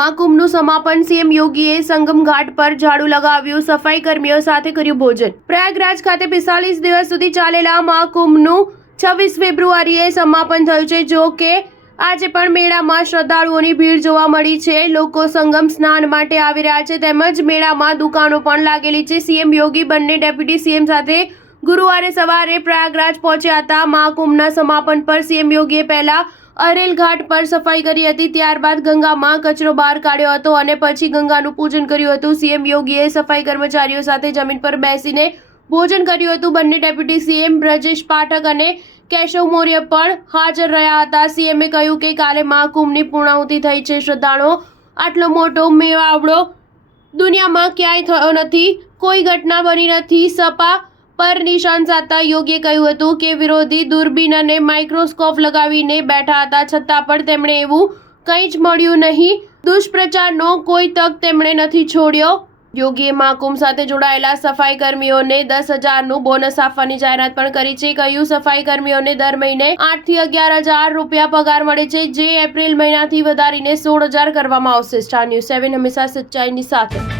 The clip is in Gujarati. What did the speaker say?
મહાકુંભનું સમાપન સીએમ યોગીએ સંગમ ઘાટ પર ઝાડુ લગાવ્યું, સફાઈ કર્મીઓ સાથે કર્યું ભોજન। પ્રયાગરાજ ખાતે 45 દિવસ સુધી ચાલેલા મહાકુંભનું 26 ફેબ્રુઆરીએ સમાપન થયું છે। જો કે આજે પણ મેળામાં શ્રદ્ધાળુઓની ભીડ જોવા મળી છે। લોકો સંગમ સ્નાન માટે આવી રહ્યા છે, તેમજ મેળામાં દુકાનો પણ લાગેલી છે। સીએમ યોગી બંને ડેપ્યુટી સીએમ સાથે ગુરુવારે સવારે પ્રયાગરાજ પહોંચ્યા હતા। મહાકુંભના સમાપન પર સીએમ યોગીએ પહેલા અરેલ ઘાટ પર સફાઈ કરી હતી, ત્યારબાદ ગંગામાં કચરો બહાર કાઢ્યો હતો અને પછી ગંગાનું પૂજન કર્યું હતું। સીએમ યોગીએ સફાઈ કર્મચારીઓ સાથે જમીન પર બેસીને ભોજન કર્યું હતું। બંને ડેપ્યુટી સીએમ બ્રજેશ પાઠક અને કેશવ મૌર્ય પણ હાજર રહ્યા હતા। સીએમએ કહ્યું કે કાલે મહાકુંભની પૂર્ણાહુતિ થઈ છે। શ્રદ્ધાળુઓ આટલો મોટો મેળાવડો દુનિયામાં ક્યાંય થયો નથી, કોઈ ઘટના બની નથી। સપા પર નિશાન સાધતા યોગીએ કહ્યું હતું કે વિરોધી દૂરબીન અને માઇક્રોસ્કોપ લગાવીને બેઠા હતા, છતાં પણ તેમણે એવું કંઈ જ મળ્યું નહીં। દુષ્પ્રચારનો કોઈ તક તેમણે નથી છોડ્યો। યોગીએ મહાકુંભ સાથે જોડાયેલા સફાઈ કર્મીઓને 10,000નું બોનસ આપવાની જાહેરાત પણ કરી છે। કહ્યું, સફાઈ કર્મીઓને દર મહિને 8 થી 11,000 રૂપિયા પગાર મળે છે, જે એપ્રિલ મહિનાથી વધારીને 16,000 કરવામાં આવશે। સ્ટાર ન્યૂઝ 7 હંમેશા સચ્ચાઈની સાથે।